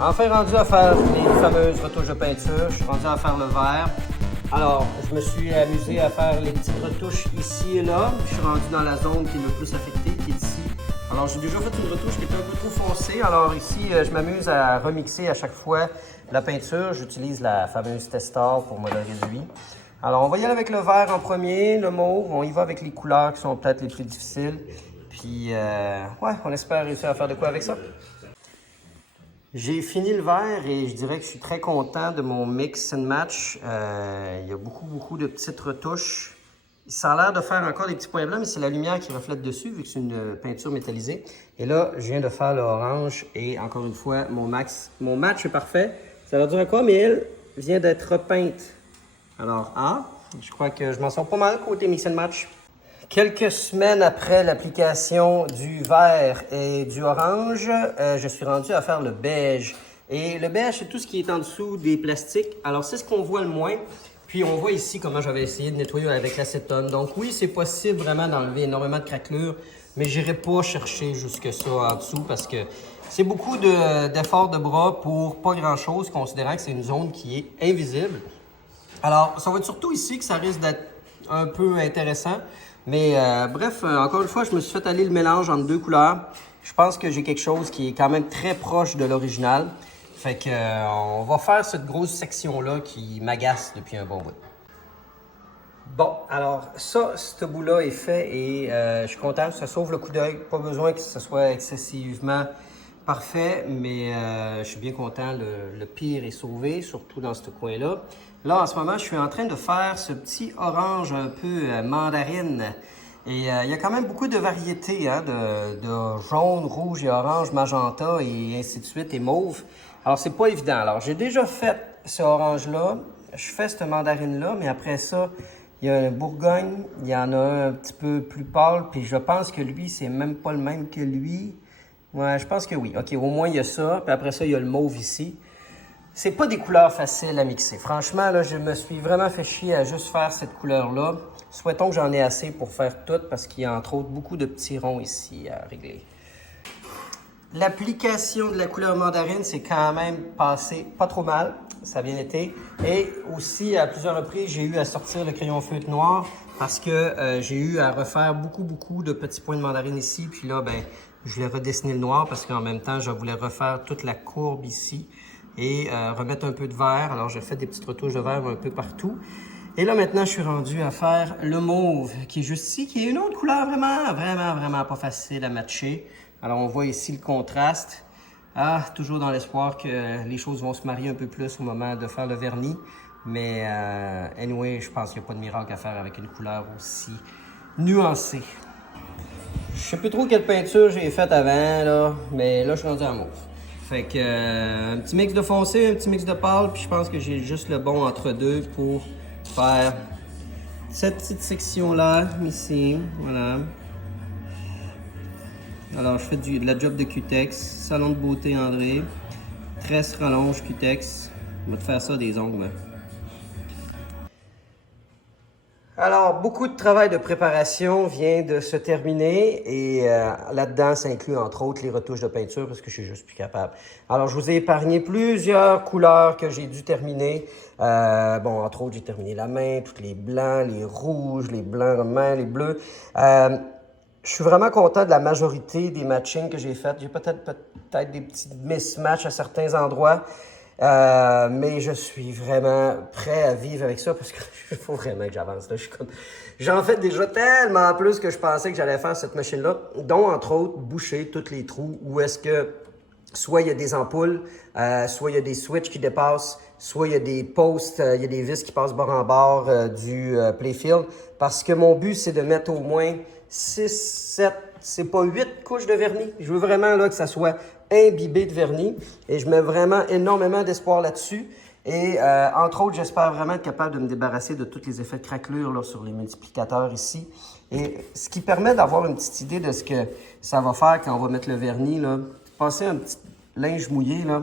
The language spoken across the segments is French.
Enfin rendu à faire les fameuses retouches de peinture, je suis rendu à faire le verre. Alors, je me suis amusé à faire les petites retouches ici et là. Je suis rendu dans la zone qui est le plus affectée, qui est ici. Alors, j'ai déjà fait une retouche qui était un peu trop foncée. Alors ici, je m'amuse à remixer à chaque fois la peinture. J'utilise la fameuse Testor pour me le réduire. Alors, on va y aller avec le vert en premier, le mauve. On y va avec les couleurs qui sont peut-être les plus difficiles. Puis, ouais, on espère réussir à faire de quoi avec ça. J'ai fini le verre et je dirais que je suis très content de mon mix and match. Il y a beaucoup de petites retouches. Ça a l'air de faire encore des petits points blancs, mais c'est la lumière qui reflète dessus vu que c'est une peinture métallisée. Et là, je viens de faire l'orange et encore une fois, mon match est parfait. Ça va dire à quoi? Mais elle vient d'être repeinte. Alors, je crois que je m'en sors pas mal côté mix and match. Quelques semaines après l'application du vert et du orange, je suis rendu à faire le beige. Et le beige, c'est tout ce qui est en dessous des plastiques. Alors, c'est ce qu'on voit le moins. Puis, on voit ici comment j'avais essayé de nettoyer avec l'acétone. Donc, oui, c'est possible vraiment d'enlever énormément de craquelures, mais je n'irai pas chercher jusque ça en dessous parce que c'est beaucoup d'efforts de bras pour pas grand-chose, considérant que c'est une zone qui est invisible. Alors, ça va être surtout ici que ça risque d'être un peu intéressant. Mais bref, encore une fois, je me suis fait aller le mélange entre deux couleurs. Je pense que j'ai quelque chose qui est quand même très proche de l'original. Fait que on va faire cette grosse section-là qui m'agace depuis un bon bout. Bon, alors ça, ce bout-là est fait et je suis content, ça sauve le coup d'œil. Pas besoin que ce soit excessivement parfait, mais je suis bien content. Le pire est sauvé, surtout dans ce coin-là. Là, en ce moment, je suis en train de faire ce petit orange un peu mandarine. Et il y a quand même beaucoup de variétés, hein, de jaune, rouge et orange, magenta et ainsi de suite, et mauve. Alors, c'est pas évident. Alors, j'ai déjà fait ce orange-là. Je fais cette mandarine-là, mais après ça, il y a un Bourgogne. Il y en a un petit peu plus pâle, puis je pense que lui, c'est même pas le même que lui. Ouais, je pense que oui. OK, au moins, il y a ça. Puis après ça, il y a le mauve ici. C'est pas des couleurs faciles à mixer. Franchement, là, je me suis vraiment fait chier à juste faire cette couleur-là. Souhaitons que j'en ai assez pour faire tout parce qu'il y a entre autres beaucoup de petits ronds ici à régler. L'application de la couleur mandarine, c'est quand même passé pas trop mal. Ça a bien été. Et aussi, à plusieurs reprises, j'ai eu à sortir le crayon feutre noir parce que j'ai eu à refaire beaucoup de petits points de mandarine ici. Puis là, ben, je voulais redessiner le noir parce qu'en même temps, je voulais refaire toute la courbe ici et remettre un peu de vert. Alors, j'ai fait des petites retouches de vert un peu partout. Et là, maintenant, je suis rendu à faire le mauve qui est juste ici, qui est une autre couleur vraiment pas facile à matcher. Alors, on voit ici le contraste. Toujours dans l'espoir que les choses vont se marier un peu plus au moment de faire le vernis. Mais, anyway, je pense qu'il n'y a pas de miracle à faire avec une couleur aussi nuancée. Je sais plus trop quelle peinture j'ai faite avant, là, mais là, je suis rendu en mauve. Fait que, un petit mix de foncé, un petit mix de pâle, puis je pense que j'ai juste le bon entre deux pour faire cette petite section-là, ici, voilà. Alors, je fais de la job de Cutex, salon de beauté André, tresse rallonge Cutex. On va te faire ça des ongles. Alors, beaucoup de travail de préparation vient de se terminer et là-dedans, ça inclut entre autres les retouches de peinture parce que je suis juste plus capable. Alors, je vous ai épargné plusieurs couleurs que j'ai dû terminer. Entre autres, j'ai terminé la main, tous les blancs, les rouges, les blancs de main, les bleus. Je suis vraiment content de la majorité des matchings que j'ai faits. J'ai peut-être des petits mismatchs à certains endroits. Mais je suis vraiment prêt à vivre avec ça parce qu'il faut vraiment que j'avance. J'en fais déjà tellement plus que je pensais que j'allais faire cette machine-là, dont entre autres boucher tous les trous où est-ce que soit il y a des ampoules, soit il y a des switches qui dépassent, soit il y a des posts, il y a des vis qui passent bord en bord du playfield. Parce que mon but, c'est de mettre au moins 6, 7, c'est pas 8 couches de vernis. Je veux vraiment là, que ça soit imbibé de vernis et je mets vraiment énormément d'espoir là-dessus. Et entre autres, j'espère vraiment être capable de me débarrasser de tous les effets de craquelure là, sur les multiplicateurs ici. Et ce qui permet d'avoir une petite idée de ce que ça va faire quand on va mettre le vernis. Là. Passer un petit linge mouillé, là,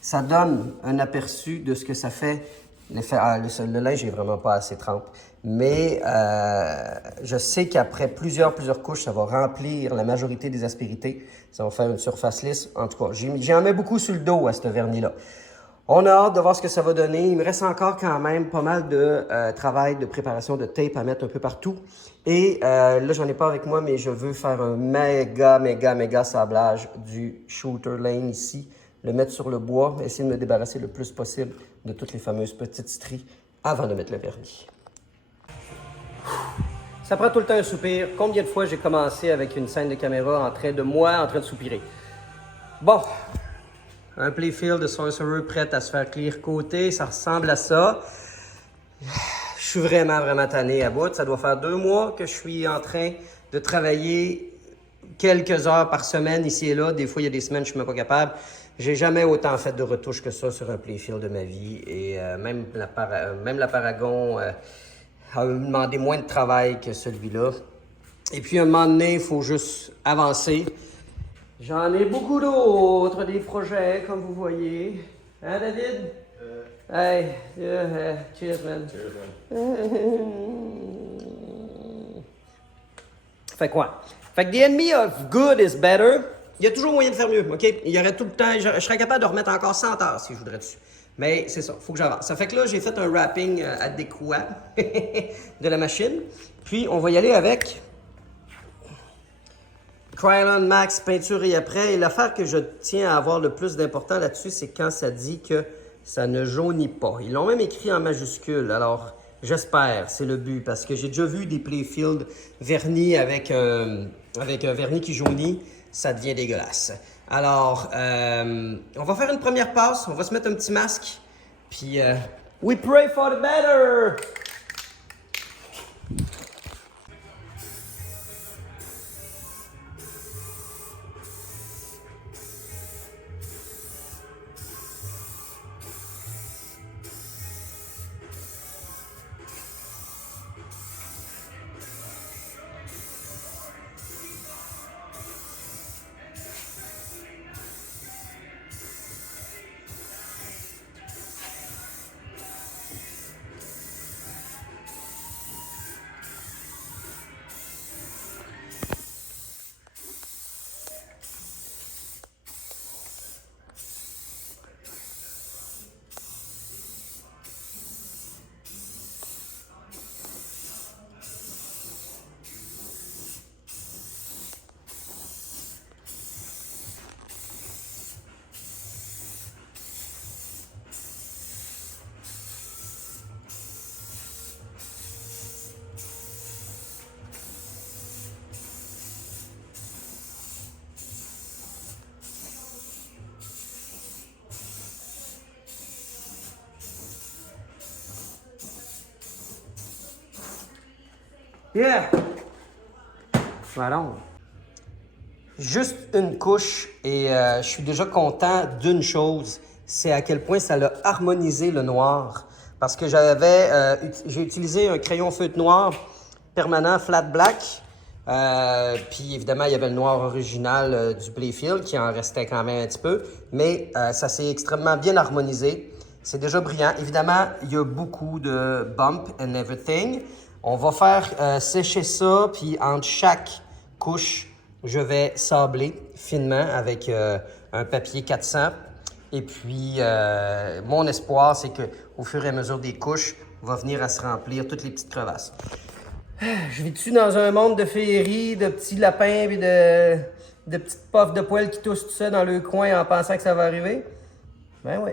ça donne un aperçu de ce que ça fait le linge est vraiment pas assez trempe. Mais je sais qu'après plusieurs couches, ça va remplir la majorité des aspérités. Ça va faire une surface lisse. En tout cas, j'en mets beaucoup sur le dos à ce vernis-là. On a hâte de voir ce que ça va donner. Il me reste encore quand même pas mal de travail de préparation de tape à mettre un peu partout. Et là, j'en ai pas avec moi, mais je veux faire un méga sablage du shooter lane ici. Le mettre sur le bois, essayer de me débarrasser le plus possible de toutes les fameuses petites stries avant de mettre le vernis. Ça prend tout le temps un soupir. Combien de fois j'ai commencé avec une scène de caméra en train de soupirer? Bon, un playfield de Sorcerer prêt à se faire clear côté, ça ressemble à ça. Je suis vraiment tanné à bout. Ça doit faire 2 mois que je suis en train de travailler quelques heures par semaine ici et là. Des fois, il y a des semaines, je ne suis même pas capable. J'ai jamais autant fait de retouches que ça sur un playfield de ma vie. Et même la Paragon a demandé moins de travail que celui-là. Et puis, à un moment donné, il faut juste avancer. J'en ai beaucoup d'autres, des projets, comme vous voyez. Hein, David? Hey, cheers, man. Cheers, man. Fait quoi? Fait que the enemy of good is better. Il y a toujours moyen de faire mieux, OK? Il y aurait tout le temps... Je serais capable de remettre encore 100 heures si je voudrais dessus. Mais c'est ça, il faut que j'avance. Ça fait que là, j'ai fait un wrapping adéquat de la machine. Puis, on va y aller avec Krylon Max peinture et après. Et l'affaire que je tiens à avoir le plus d'important là-dessus, c'est quand ça dit que ça ne jaunit pas. Ils l'ont même écrit en majuscule. Alors, j'espère, c'est le but. Parce que j'ai déjà vu des playfields vernis avec un vernis qui jaunit. Ça devient dégueulasse. Alors, on va faire une première passe. On va se mettre un petit masque. Puis, we pray for the better! Yeah! Voilà. Juste une couche et je suis déjà content d'une chose, c'est à quel point ça a harmonisé le noir. Parce que j'ai utilisé un crayon feutre noir permanent flat black. Puis évidemment, il y avait le noir original du Playfield qui en restait quand même un petit peu. Mais ça s'est extrêmement bien harmonisé. C'est déjà brillant. Évidemment, il y a beaucoup de bump and everything. On va faire sécher ça, puis entre chaque couche, je vais sabler finement avec un papier 400. Et puis, mon espoir, c'est qu'au fur et à mesure des couches, on va venir à se remplir toutes les petites crevasses. Je vis-tu dans un monde de féerie, de petits lapins et de petites puffs de poils qui toussent tout ça dans le coin en pensant que ça va arriver? Ben oui.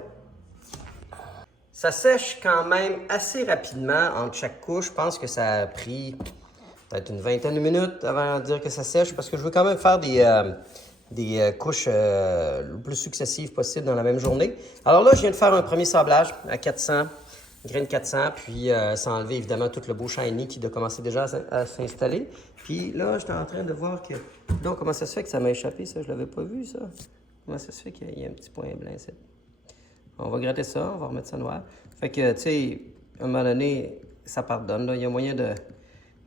Ça sèche quand même assez rapidement entre chaque couche. Je pense que ça a pris peut-être une vingtaine de minutes avant de dire que ça sèche parce que je veux quand même faire des couches le plus successives possible dans la même journée. Alors là, je viens de faire un premier sablage à 400, graines 400, puis ça a enlevé évidemment tout le beau shiny qui doit commencer déjà à s'installer. Puis là, j'étais en train de voir que... Donc, comment ça se fait que ça m'a échappé, ça? Je l'avais pas vu, ça. Comment ça se fait qu'il y a un petit point blanc ici? On va gratter ça, on va remettre ça noir. Fait que, tu sais, à un moment donné, ça pardonne. Là. Il y a moyen de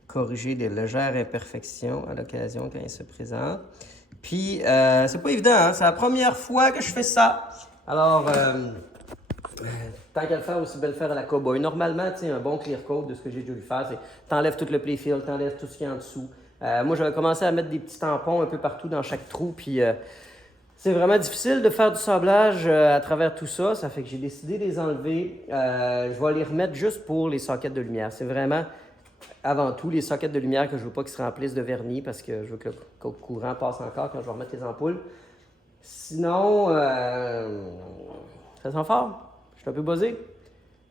corriger des légères imperfections à l'occasion quand il se présente. Puis, c'est pas évident, hein? C'est la première fois que je fais ça. Alors, Tant qu'à le faire, aussi bien le faire à la cowboy. Normalement, tu sais, un bon clear coat de ce que j'ai dû lui faire, c'est t'enlèves tout le playfield, t'enlèves tout ce qu'il y a en dessous. Moi, j'avais commencé à mettre des petits tampons un peu partout dans chaque trou, puis c'est vraiment difficile de faire du sablage à travers tout ça. Ça fait que j'ai décidé de les enlever. Je vais les remettre juste pour les sockets de lumière. C'est vraiment, avant tout, les sockets de lumière que je veux pas qu'ils se remplissent de vernis parce que je veux que le courant passe encore quand je vais remettre les ampoules. Sinon, ça sent fort. Je suis un peu buzzé.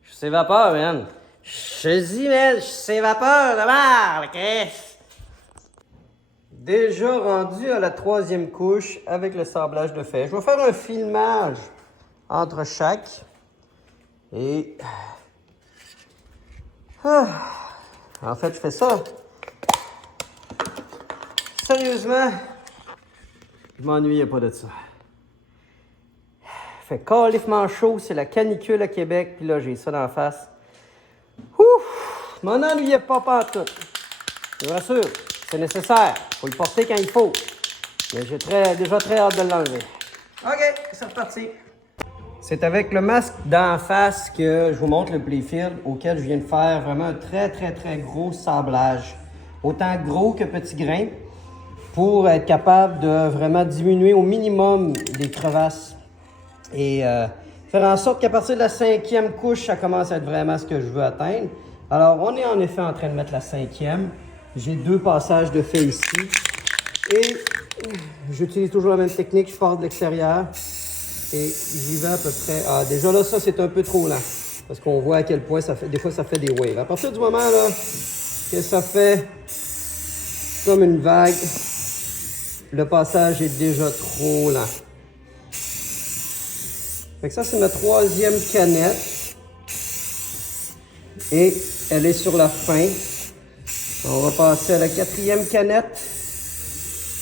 Je s'évapore, man. Je dis, man, je s'évapore de merde, Chris. Déjà rendu à la 3e couche avec le sablage de fait. Je vais faire un filmage entre chaque. Et... En fait, je fais ça. Sérieusement, je m'ennuyais pas de ça. Fait califement chaud, c'est la canicule à Québec, puis là, j'ai ça d'en face. Ouf! M'en ennuyais pas pantoute. Je vous rassure, c'est nécessaire. Faut le porter quand il faut. Mais j'ai déjà très hâte de l'enlever. OK, c'est reparti. C'est avec le masque d'en face que je vous montre le playfield auquel je viens de faire vraiment un très gros sablage. Autant gros que petit grain pour être capable de vraiment diminuer au minimum les crevasses. Et faire en sorte qu'à partir de la 5e couche, ça commence à être vraiment ce que je veux atteindre. Alors, on est en effet en train de mettre la 5e. J'ai 2 passages de fait ici. Et j'utilise toujours la même technique. Je pars de l'extérieur et j'y vais à peu près. Ah, déjà là, ça, c'est un peu trop lent. Parce qu'on voit à quel point ça fait. Des fois, ça fait des waves. À partir du moment là, que ça fait comme une vague, le passage est déjà trop lent. Fait que ça, c'est ma 3e canette. Et elle est sur la fin. On va passer à la 4e canette.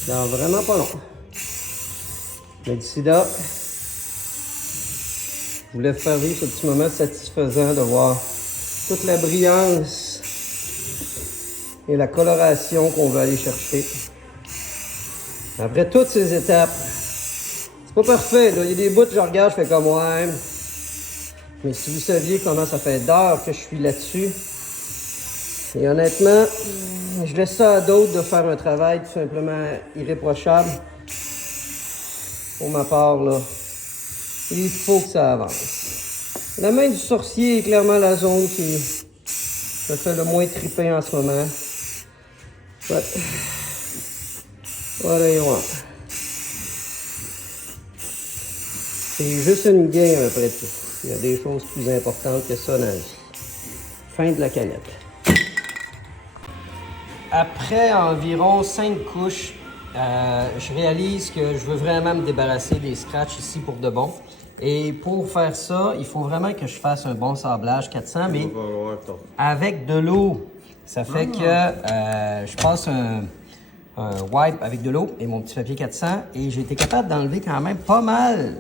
Dans vraiment pas long. Mais d'ici là, je voulais faire vivre ce petit moment satisfaisant de voir toute la brillance et la coloration qu'on veut aller chercher. Après toutes ces étapes, c'est pas parfait, là. Il y a des bouts que je regarde, je fais comme ouais. Mais si vous saviez comment ça fait d'heures que je suis là-dessus, et honnêtement, je laisse ça à d'autres de faire un travail tout simplement irréprochable. Pour ma part, là, il faut que ça avance. La main du sorcier est clairement la zone qui me fait le moins triper en ce moment. Ouais. Voilà, et voilà. C'est juste une game après tout. Il y a des choses plus importantes que ça dans la vie. Fin de la canette. Après environ 5 couches, je réalise que je veux vraiment me débarrasser des scratchs ici pour de bon. Et pour faire ça, il faut vraiment que je fasse un bon sablage 400, mais avec de l'eau. Ça fait que je passe un wipe avec de l'eau et mon petit papier 400 et j'ai été capable d'enlever quand même pas mal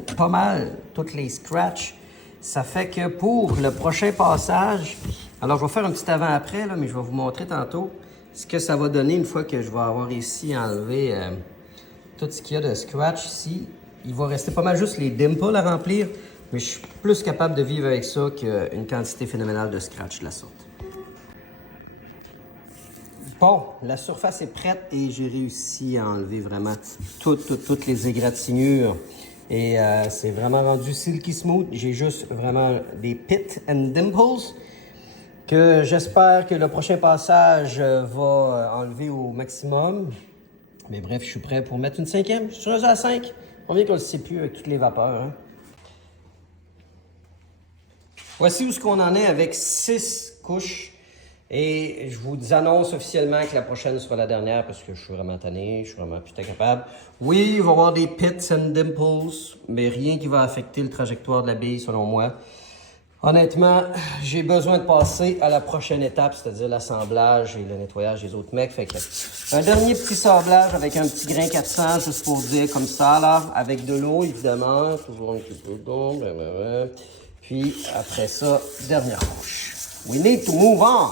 toutes les scratchs. Ça fait que pour le prochain passage, alors je vais faire un petit avant-après, mais je vais vous montrer tantôt ce que ça va donner une fois que je vais avoir réussi à enlever tout ce qu'il y a de scratch ici. Il va rester pas mal juste les dimples à remplir, mais je suis plus capable de vivre avec ça qu'une quantité phénoménale de scratch de la sorte. Bon, la surface est prête et j'ai réussi à enlever vraiment toutes les égratignures. Et c'est vraiment rendu silky smooth. J'ai juste vraiment des pits and dimples que j'espère que le prochain passage va enlever au maximum. Mais bref, je suis prêt pour mettre une 5e. Je suis rendu à 5. Combien qu'on le sait plus avec toutes les vapeurs. Hein? Voici où ce qu'on en est avec 6 couches. Et je vous annonce officiellement que la prochaine sera la dernière parce que je suis vraiment tanné, je suis vraiment putain capable. Oui, il va y avoir des pits and dimples, mais rien qui va affecter le trajectoire de la bille selon moi. Honnêtement, j'ai besoin de passer à la prochaine étape, c'est-à-dire l'assemblage et le nettoyage des autres mecs. Fait que un dernier petit sablage avec un petit grain 400, juste pour dire comme ça, là, avec de l'eau évidemment, toujours un petit peu d'eau, blablabla. Puis après ça, dernière couche. We need to move on!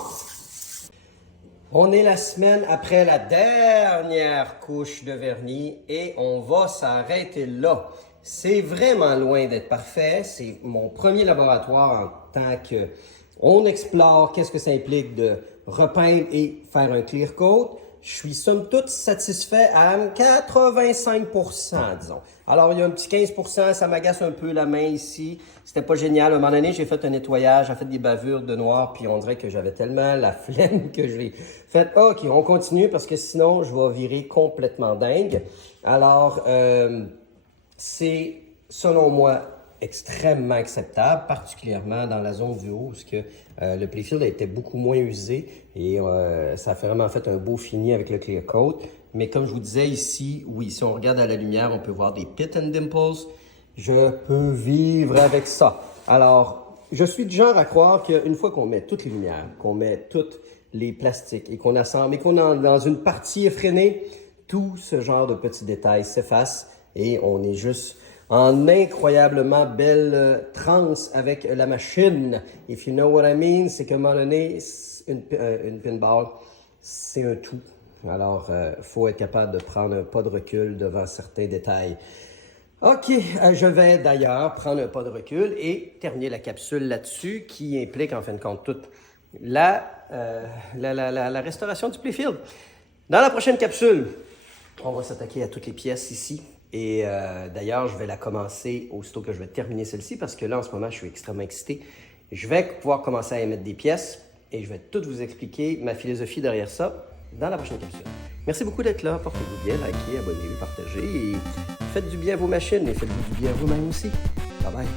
On est la semaine après la dernière couche de vernis et on va s'arrêter là. c'est vraiment loin d'être parfait. C'est mon premier laboratoire en tant que on explore qu'est-ce que ça implique de repeindre et faire un clear coat. Je suis somme toute satisfait à 85%, disons. Alors, il y a un petit 15%, ça m'agace un peu la main ici. C'était pas génial. À un moment donné, j'ai fait un nettoyage, j'ai fait des bavures de noir, puis on dirait que j'avais tellement la flemme que je l'ai fait. OK, on continue parce que sinon, je vais virer complètement dingue. Alors, c'est, selon moi, extrêmement acceptable, particulièrement dans la zone du haut, parce que le playfield a été beaucoup moins usé et ça a vraiment fait un beau fini avec le clear coat. Mais comme je vous disais ici, oui, si on regarde à la lumière, on peut voir des pit and dimples. Je peux vivre avec ça. Alors, je suis du genre à croire qu'une fois qu'on met toutes les lumières, qu'on met tous les plastiques et qu'on assemble et qu'on est dans une partie effrénée, tout ce genre de petits détails s'efface et on est juste en incroyablement belle transe avec la machine. If you know what I mean, c'est qu'à un moment donné, une pinball, c'est un tout. Alors, faut être capable de prendre un pas de recul devant certains détails. OK, je vais d'ailleurs prendre un pas de recul et terminer la capsule là-dessus qui implique en fin de compte toute la restauration du playfield. Dans la prochaine capsule, on va s'attaquer à toutes les pièces ici. Et d'ailleurs, je vais la commencer aussitôt que je vais terminer celle-ci parce que là, en ce moment, je suis extrêmement excité. Je vais pouvoir commencer à émettre des pièces et je vais tout vous expliquer ma philosophie derrière ça dans la prochaine capsule. Merci beaucoup d'être là. Portez-vous bien, likez, abonnez-vous, partagez et faites du bien à vos machines et faites-vous du bien à vous-même aussi. Bye bye.